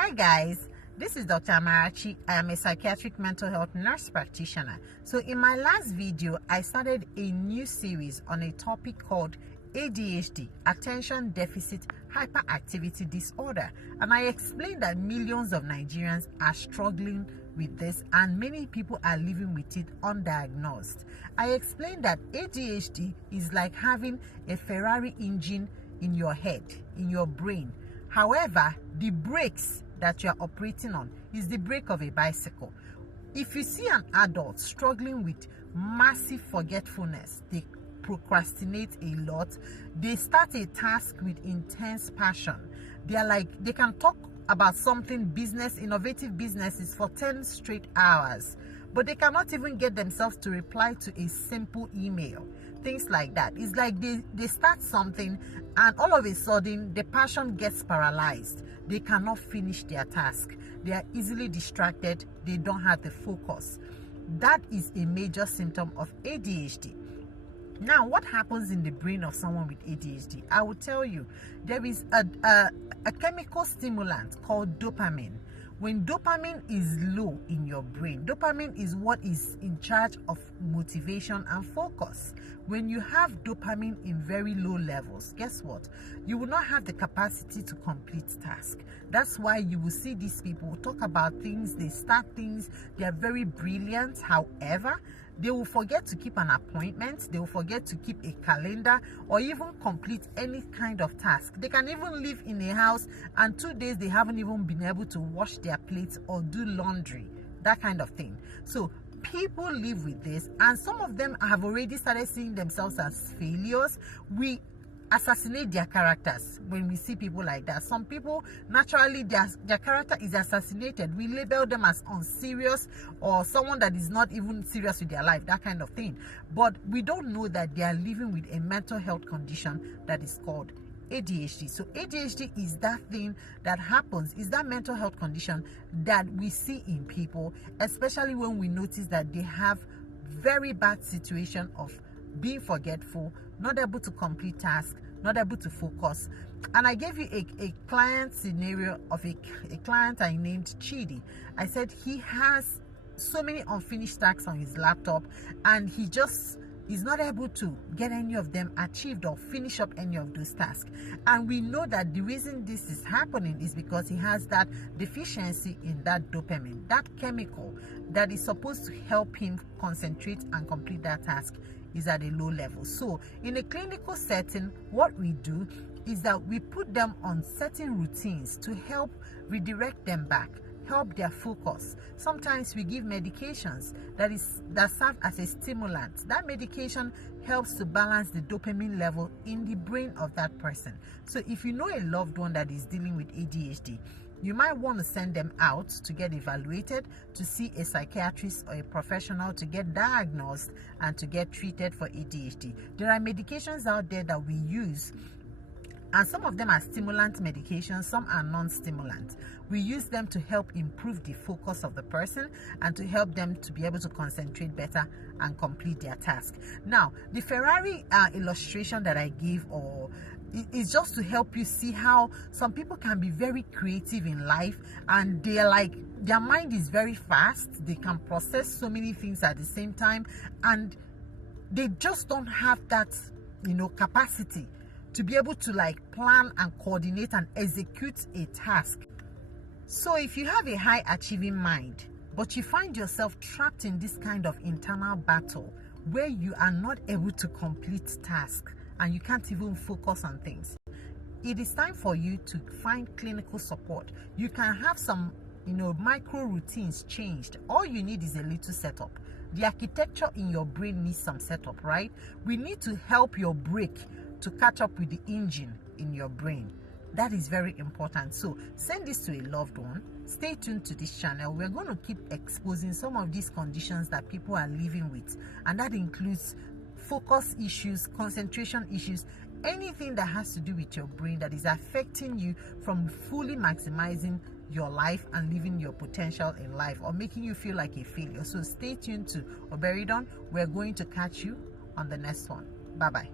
Hi guys, this is Dr. Amarachi. I am a psychiatric mental health nurse practitioner. So in my last video, I started a new series on a topic called ADHD, Attention Deficit Hyperactivity Disorder, and I explained that millions of Nigerians are struggling with this and many people are living with it undiagnosed. I explained that ADHD is like having a Ferrari engine in your head, in your brain. However, the brakes that you are operating on is the brake of a bicycle. If you see an adult struggling with massive forgetfulness, they procrastinate a lot, they start a task with intense passion. They can talk about something, innovative businesses for 10 straight hours, but they cannot even get themselves to reply to a simple email. Things like that. It's like they start something and all of a sudden the passion gets paralyzed. They cannot finish their task. They are easily distracted. They don't have the focus. That is a major symptom of ADHD. Now, what happens in the brain of someone with ADHD? I will tell you. There is a chemical stimulant called dopamine. When dopamine is low in your brain, dopamine is what is in charge of motivation and focus. When you have dopamine in very low levels, guess what? You will not have the capacity to complete tasks. That's why you will see these people talk about things, they start things, they are very brilliant. However, they will forget to keep an appointment, they will forget to keep a calendar or even complete any kind of task. They can even live in a house and 2 days they haven't even been able to wash their plates or do laundry, that kind of thing. So people live with this, and some of them have already started seeing themselves as failures. We assassinate their characters when we see people like that. Some people, naturally, their character is assassinated. We label them as unserious or someone that is not even serious with their life, that kind of thing. But we don't know that they are living with a mental health condition that is called ADHD. So ADHD is that thing that happens, is that mental health condition that we see in people, especially when we notice that they have very bad situation of being forgetful, not able to complete tasks, not able to focus. And I gave you a client scenario of a client I named Chidi. I said he has so many unfinished tasks on his laptop and he just is not able to get any of them achieved or finish up any of those tasks. And we know that the reason this is happening is because he has that deficiency in that dopamine, that chemical that is supposed to help him concentrate and complete that task is at a low level. So in a clinical setting, what we do is that we put them on certain routines to help redirect them back, help their focus. Sometimes we give medications that serve as a stimulant. That medication helps to balance the dopamine level in the brain of that person. So if you know a loved one that is dealing with ADHD, you might want to send them out to get evaluated, to see a psychiatrist or a professional to get diagnosed and to get treated for ADHD. There are medications out there that we use, and some of them are stimulant medications, some are non-stimulant. We use them to help improve the focus of the person and to help them to be able to concentrate better and complete their task. Now, the Ferrari illustration that I gave is just to help you see how some people can be very creative in life and they're like, their mind is very fast, they can process so many things at the same time, and they just don't have that capacity to be able to plan and coordinate and execute a task. So if you have a high achieving mind but you find yourself trapped in this kind of internal battle where you are not able to complete tasks and you can't even focus on things, it is time for you to find clinical support. You can have some micro routines changed. All you need is a little setup. The architecture in your brain needs some setup, right? We need to help your brake to catch up with the engine in your brain. That is very important. So send this to a loved one. Stay tuned to this channel. We're going to keep exposing some of these conditions that people are living with, and that includes focus issues, concentration issues, anything that has to do with your brain that is affecting you from fully maximizing your life and living your potential in life, or making you feel like a failure. So stay tuned to Oberidon. We're going to catch you on the next one. Bye bye.